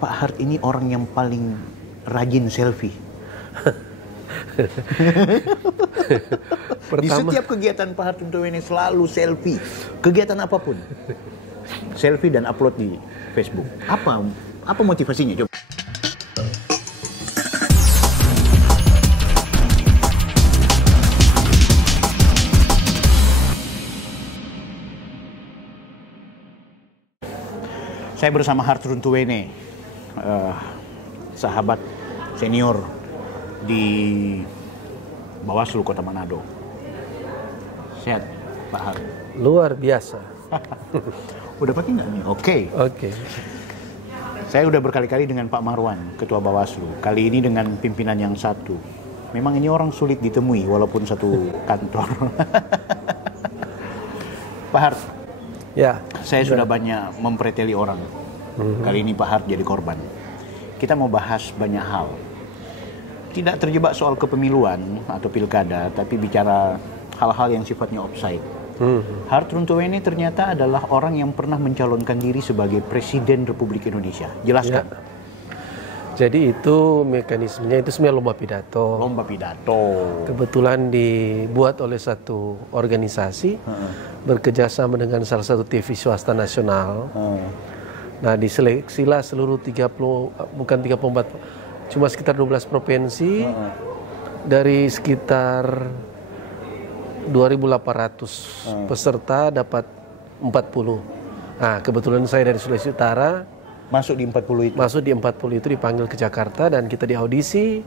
Pak Hart ini orang yang paling rajin selfie. Di setiap kegiatan Pak Hart Runtuwene selalu selfie. Kegiatan apapun. Selfie dan upload di Facebook. Apa motivasinya? Coba. Saya bersama Hart Runtuwene, sahabat senior di Bawaslu Kota Manado. Sehat, Pak Hart? Luar biasa. Udah pakai nggak nih? Oke. Saya udah berkali-kali dengan Pak Marwan, Ketua Bawaslu. Kali ini dengan pimpinan yang satu. Memang ini orang sulit ditemui walaupun satu kantor. Pak Hart, Ya. saya sudah banyak mempreteli orang. Kali ini Pak Hart jadi korban. Kita mau bahas banyak hal. Tidak terjebak soal kepemiluan atau pilkada, tapi bicara hal-hal yang sifatnya offside. Hart Runtuwene ternyata adalah orang yang pernah mencalonkan diri sebagai Presiden Republik Indonesia. Jelaskan. Ya. Jadi itu mekanismenya itu sebenarnya lomba pidato. Lomba pidato. Kebetulan dibuat oleh satu organisasi bekerjasama dengan salah satu TV swasta nasional. Nah, diseleksilah seluruh 34, cuma sekitar 12 provinsi dari sekitar 2.800 peserta dapat 40. Nah, kebetulan saya dari Sulawesi Utara. Masuk di 40 itu? Masuk di 40 itu, dipanggil ke Jakarta dan kita diaudisi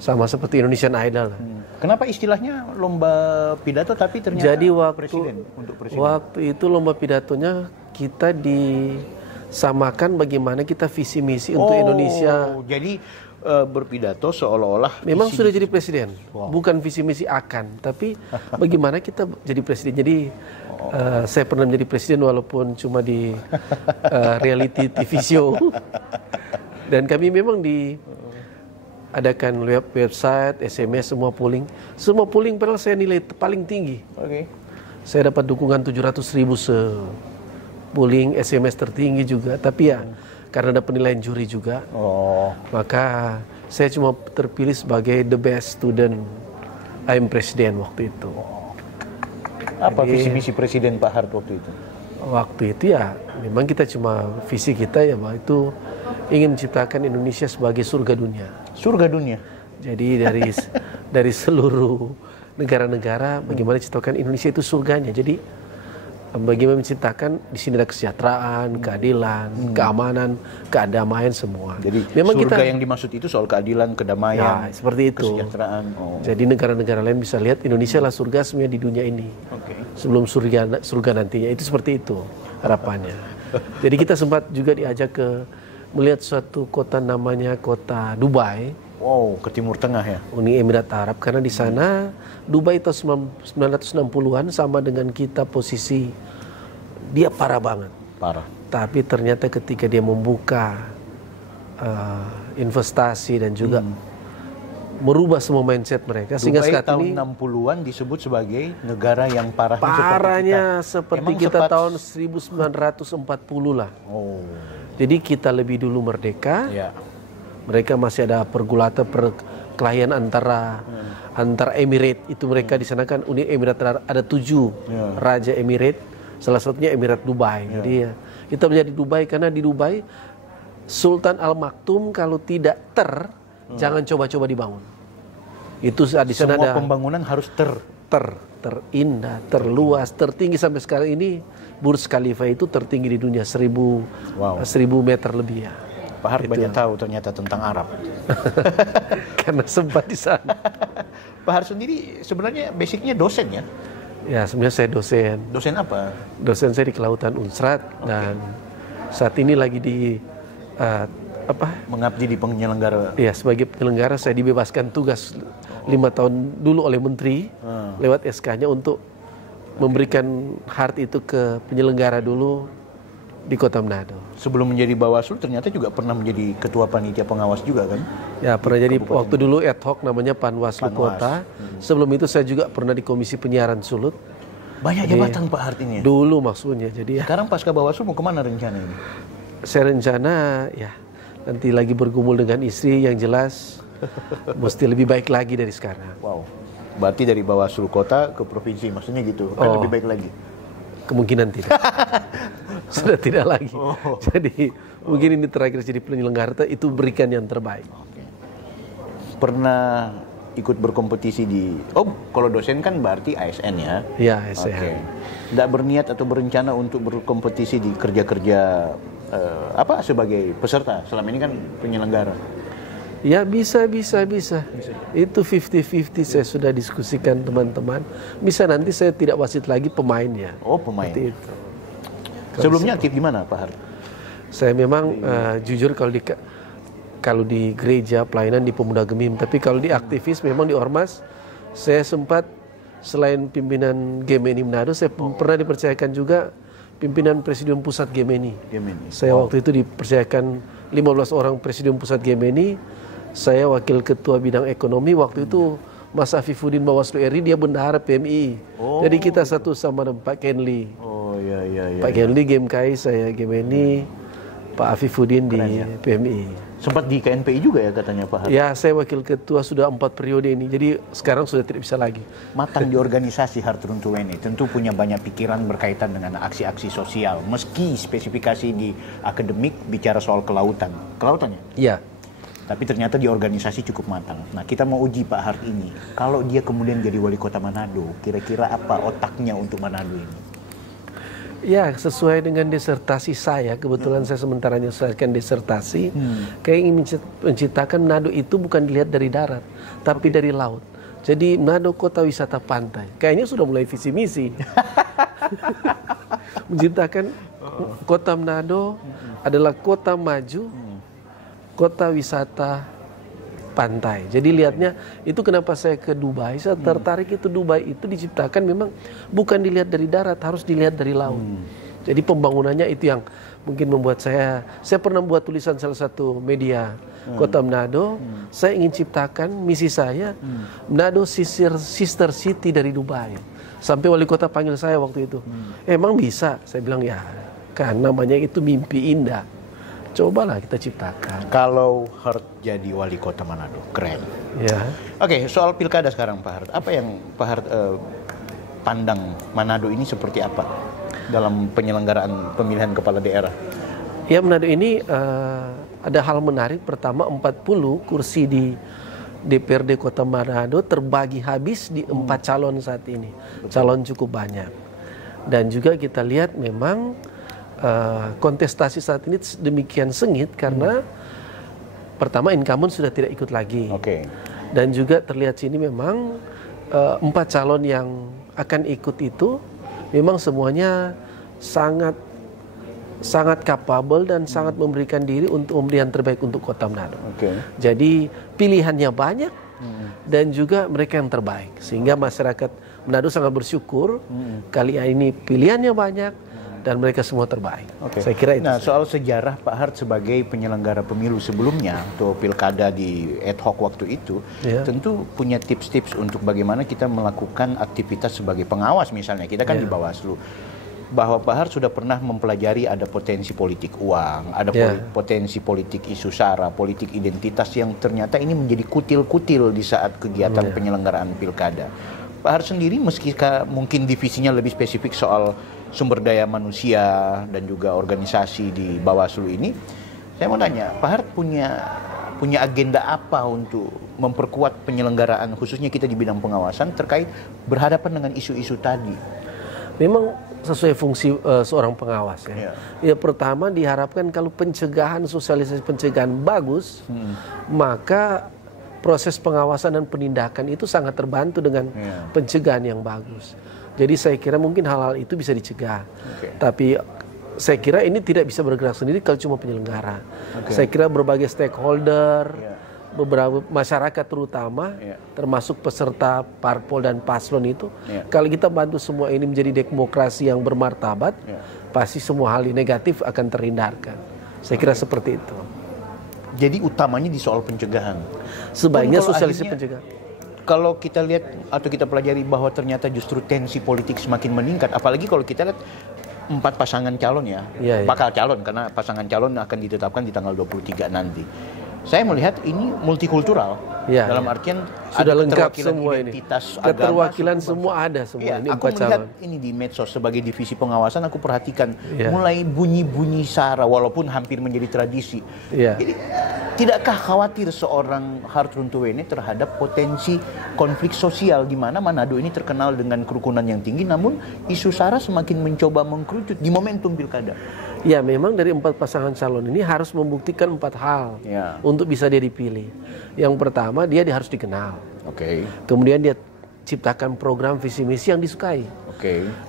sama seperti Indonesian Idol. Kenapa istilahnya lomba pidato tapi ternyata jadi presiden, untuk presiden? Waktu itu lomba pidatonya kita disamakan bagaimana kita visi misi untuk Indonesia. Jadi berpidato seolah-olah memang sudah jadi presiden. Bukan visi misi akan, tapi bagaimana kita jadi presiden. Jadi saya pernah menjadi presiden walaupun cuma di reality TV show. Dan kami memang diadakan website, SMS, semua polling. Semua polling padahal saya nilai paling tinggi. Saya dapat dukungan 700.000 polling, SMS tertinggi juga. Tapi ya karena ada penilaian juri juga, maka saya cuma terpilih sebagai the best student I'm president waktu itu. Apa visi misi Presiden Pak Hart waktu itu? Waktu itu ya memang kita cuma visi kita ya bahwa itu ingin menciptakan Indonesia sebagai surga dunia. Surga dunia. Jadi dari seluruh negara-negara bagaimana ciptakan Indonesia itu surganya. Jadi bagaimana menciptakan di sini ada kesejahteraan, keadilan, keamanan, kedamaian semua. Jadi memang surga kita, yang dimaksud itu soal keadilan, kedamaian, ya, seperti itu. Kesejahteraan. Jadi negara-negara lain bisa lihat Indonesia lah surga sebenarnya di dunia ini. Sebelum surga nantinya itu seperti itu harapannya. Jadi kita sempat juga diajak ke melihat suatu kota namanya kota Dubai. Wow, ke Timur Tengah ya? Uni Emirat Arab, karena di sana Dubai tahun 960-an sama dengan kita posisi dia parah banget. Parah. Tapi ternyata ketika dia membuka investasi dan juga merubah semua mindset mereka, sehingga Dubai saat tahun ini 60-an disebut sebagai negara yang parahnya seperti kita tahun 1940 lah. Jadi kita lebih dulu merdeka. Mereka masih ada pergulatan perkelahian antara Emirat itu, mereka di sana kan Uni Emirat ada 7 raja Emirat, salah satunya Emirat Dubai. Jadi ya, kita menjadi Dubai karena di Dubai Sultan Al Maktoum kalau tidak jangan coba-coba dibangun. Itu di sana semua ada pembangunan harus terindah, terluas, tertinggi sampai sekarang ini Burj Khalifa itu tertinggi di dunia 1.000 meter lebih ya. Pak Hart banyak tahu ternyata tentang Arab. Karena sempat di sana. Pak Hart sendiri sebenarnya basicnya dosen ya? Ya, sebenarnya saya dosen. Dosen apa? Dosen saya di Kelautan Unsrat dan saat ini lagi di mengabdi di penyelenggara. Ya, sebagai penyelenggara saya dibebaskan tugas 5 tahun dulu oleh menteri lewat SK-nya untuk memberikan Hart itu ke penyelenggara dulu di Kota Manado. Sebelum menjadi Bawaslu ternyata juga pernah menjadi ketua panitia pengawas juga kan? Ya, pernah jadi waktu dulu ad hoc namanya Panwaslu Kota. Sebelum itu saya juga pernah di Komisi Penyiaran Sulut. Banyak jabatan Pak Hart ini ya? Dulu maksudnya. Jadi sekarang pasca Bawaslu mau kemana rencana ini? Saya rencana ya nanti lagi bergumul dengan istri, yang jelas mesti lebih baik lagi dari sekarang. Wow, berarti dari Bawaslu kota ke provinsi, maksudnya gitu, kan lebih baik lagi? Kemungkinan tidak. Sudah tidak lagi. Jadi mungkin ini terakhir jadi penyelenggara, itu berikan yang terbaik. Pernah ikut berkompetisi di, kalau dosen kan berarti ASN ya? Iya, ASN. Tidak berniat atau berencana untuk berkompetisi di kerja-kerja sebagai peserta? Selama ini kan penyelenggara. Ya bisa. Itu 50-50, saya sudah diskusikan teman-teman. Bisa nanti saya tidak wasit lagi pemainnya. Oh, pemain. Seperti itu. Sebelumnya aktif di mana Pak Har? Saya memang jujur kalau di gereja pelayanan di Pemuda Gemim, tapi kalau di aktivis memang di Ormas, saya sempat selain pimpinan Gemeni Manado, saya pernah dipercayakan juga pimpinan Presidium Pusat Gemeni. Saya waktu itu dipercayakan 15 orang Presidium Pusat Gemeni. Saya wakil ketua bidang ekonomi waktu itu. Mas Afifuddin Bawaslu RI, dia bendahara PMI. Jadi kita satu sama dengan Pak Kenli. Pak Kenli GMKI, saya Gemeni, Pak Afifuddin di PMI. Sempat di KNPI juga ya katanya Pak Har? Ya, saya wakil ketua sudah 4 periode ini. Jadi sekarang sudah tidak bisa lagi. Matang di organisasi Hartruntu ini tentu punya banyak pikiran berkaitan dengan aksi-aksi sosial. Meski spesifikasi di akademik bicara soal kelautan. Kelautannya? Iya. Tapi ternyata di organisasi cukup matang. Nah, kita mau uji Pak Har ini. Kalau dia kemudian jadi wali kota Manado, kira-kira apa otaknya untuk Manado ini? Ya, sesuai dengan disertasi saya, kebetulan saya sementara menyelesaikan disertasi, kayak ingin menciptakan Manado itu bukan dilihat dari darat, tapi dari laut. Jadi Manado kota wisata pantai. Kayaknya sudah mulai visi misi. Menciptakan kota Manado adalah kota maju, kota wisata pantai. Jadi lihatnya itu kenapa saya ke Dubai, saya tertarik itu Dubai itu diciptakan memang bukan dilihat dari darat, harus dilihat dari laut. Jadi pembangunannya itu yang mungkin membuat saya pernah buat tulisan salah satu media Kota Manado, saya ingin ciptakan misi saya Manado sister city dari Dubai. Sampai wali kota panggil saya waktu itu. Emang bisa? Saya bilang ya, kan namanya itu mimpi indah. Cobalah kita ciptakan. Kalau Hart jadi wali kota Manado, keren. Ya. Oke, soal pilkada sekarang Pak Hart. Apa yang Pak Hart pandang Manado ini seperti apa dalam penyelenggaraan pemilihan kepala daerah? Ya, Manado ini ada hal menarik. Pertama, 40 kursi di DPRD Kota Manado terbagi habis di 4 calon saat ini. Calon cukup banyak. Dan juga kita lihat memang kontestasi saat ini demikian sengit karena pertama incumbent sudah tidak ikut lagi. Dan juga terlihat sini memang 4 calon yang akan ikut itu memang semuanya sangat capable dan sangat memberikan diri untuk memberi yang terbaik untuk Kota Manado. Jadi pilihannya banyak dan juga mereka yang terbaik, sehingga masyarakat Manado sangat bersyukur kali ini pilihannya banyak dan mereka semua terbaik. Saya kira itu. Nah, soal sejarah Pak Hart sebagai penyelenggara pemilu sebelumnya atau pilkada di ad hoc waktu itu, tentu punya tips-tips untuk bagaimana kita melakukan aktivitas sebagai pengawas misalnya. Kita kan di Bawaslu. Bahwa Pak Hart sudah pernah mempelajari ada potensi politik uang, ada potensi politik isu sara, politik identitas yang ternyata ini menjadi kutil-kutil di saat kegiatan penyelenggaraan pilkada. Pak Hart sendiri meski mungkin divisinya lebih spesifik soal sumber daya manusia dan juga organisasi di Bawaslu ini, saya mau tanya, Pak Hart punya agenda apa untuk memperkuat penyelenggaraan khususnya kita di bidang pengawasan terkait berhadapan dengan isu-isu tadi? Memang sesuai fungsi seorang pengawas ya. Ya, pertama diharapkan kalau pencegahan, sosialisasi pencegahan bagus, maka proses pengawasan dan penindakan itu sangat terbantu dengan pencegahan yang bagus. Jadi saya kira mungkin hal-hal itu bisa dicegah. Tapi saya kira ini tidak bisa bergerak sendiri kalau cuma penyelenggara. Saya kira berbagai stakeholder, beberapa masyarakat terutama, termasuk peserta parpol dan paslon itu, kalau kita bantu semua ini menjadi demokrasi yang bermartabat, pasti semua hal negatif akan terhindarkan. Saya kira seperti itu. Jadi utamanya di soal pencegahan. Sebaiknya sosialisasi pencegahan. Kalau kita lihat atau kita pelajari bahwa ternyata justru tensi politik semakin meningkat, apalagi kalau kita lihat 4 pasangan calon ya, Ya. bakal calon karena pasangan calon akan ditetapkan di tanggal 23 nanti. Saya melihat ini multikultural, dalam artian sudah ada lengkap keterwakilan semua ini. Identitas Keterwakilan agama, semua ada semua ya, ini aku 4 melihat calon. ini di medsos sebagai divisi pengawasan, aku perhatikan Ya. mulai bunyi-bunyi sara walaupun hampir menjadi tradisi. Ya. Jadi, tidakkah khawatir seorang Hartun Tuwene terhadap potensi konflik sosial di mana Manado ini terkenal dengan kerukunan yang tinggi, namun isu sara semakin mencoba mengkerucut di momentum pilkada? Ya, memang dari 4 pasangan calon ini harus membuktikan 4 hal untuk bisa dia dipilih. Yang pertama, dia harus dikenal. Kemudian dia ciptakan program visi misi yang disukai.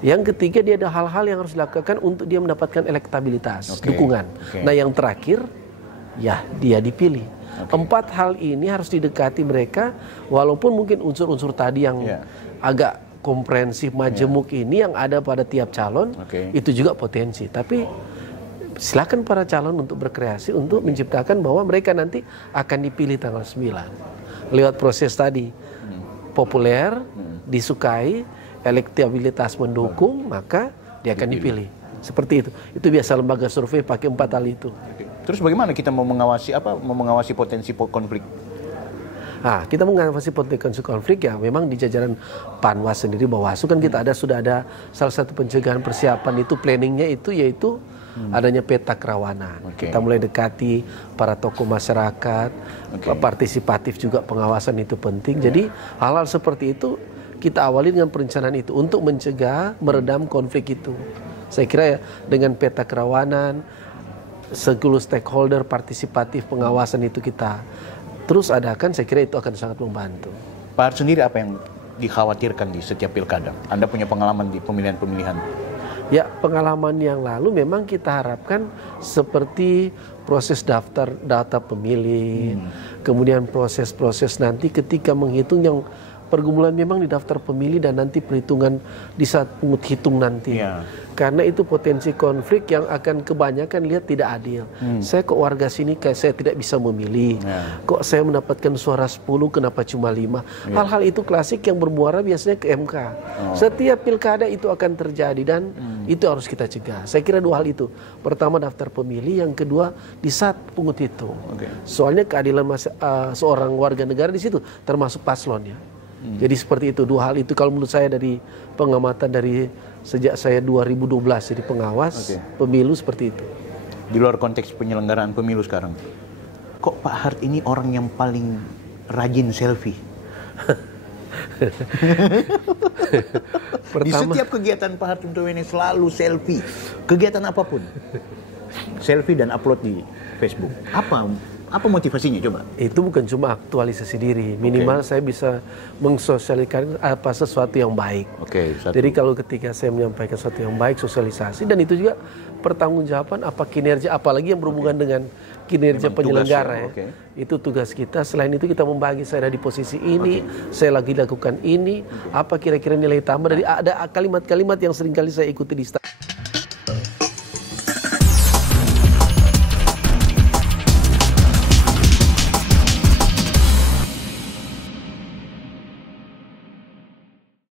Yang ketiga, dia ada hal-hal yang harus dilakukan untuk dia mendapatkan elektabilitas, dukungan. Nah, yang terakhir, ya dia dipilih. 4 hal ini harus didekati mereka, walaupun mungkin unsur-unsur tadi yang agak komprehensif, majemuk ini yang ada pada tiap calon, itu juga potensi. Tapi silakan para calon untuk berkreasi untuk menciptakan bahwa mereka nanti akan dipilih tanggal 9 lewat proses tadi, populer, disukai, elektabilitas mendukung, maka dia akan dipilih. Seperti itu biasa lembaga survei pakai 4 hal itu. Terus bagaimana kita mau mengawasi potensi konflik? Nah, kita mengawasi potensi konflik ya memang di jajaran Panwas sendiri, Bawaslu kan kita sudah ada salah satu pencegahan persiapan itu, planningnya itu yaitu adanya peta kerawanan. Kita mulai dekati para tokoh masyarakat, partisipatif juga, pengawasan itu penting. Jadi hal-hal seperti itu kita awali dengan perencanaan itu untuk mencegah, meredam konflik itu. Saya kira ya dengan peta kerawanan, seluruh stakeholder partisipatif pengawasan itu kita terus adakan, saya kira itu akan sangat membantu. Pak Hart sendiri apa yang dikhawatirkan di setiap pilkada? Anda punya pengalaman di pemilihan-pemilihan? Ya, pengalaman yang lalu memang kita harapkan seperti proses data pemilih, kemudian proses-proses nanti ketika menghitung yang pergumulan memang di daftar pemilih dan nanti perhitungan di saat pungut hitung nanti. Karena itu potensi konflik yang akan kebanyakan lihat tidak adil. Saya kok warga sini kayak saya tidak bisa memilih. Kok saya mendapatkan suara 10 kenapa cuma 5? Hal-hal itu klasik yang bermuara biasanya ke MK. Setiap pilkada itu akan terjadi dan itu harus kita cegah. Saya kira 2 hal itu. Pertama daftar pemilih, yang kedua di saat pungut hitung. Soalnya keadilan seorang warga negara di situ termasuk paslonnya. Jadi seperti itu, 2 hal itu kalau menurut saya dari pengamatan dari sejak saya 2012 jadi pengawas pemilu seperti itu. Di luar konteks penyelenggaraan pemilu sekarang, kok Pak Hart ini orang yang paling rajin selfie? Di setiap kegiatan Pak Hart Tuwene selalu selfie, kegiatan apapun, selfie dan upload di Facebook. Apa motivasinya coba? Itu bukan cuma aktualisasi diri, minimal saya bisa mensosialisasikan apa sesuatu yang baik. Jadi kalau ketika saya menyampaikan sesuatu yang baik, sosialisasi, dan itu juga pertanggungjawaban apa kinerja, apalagi yang berhubungan dengan kinerja penyelenggara ya. Itu tugas kita. Selain itu kita membagi, saya ada di posisi ini, saya lagi lakukan ini, apa kira-kira nilai tambah dari ada kalimat-kalimat yang seringkali saya ikuti di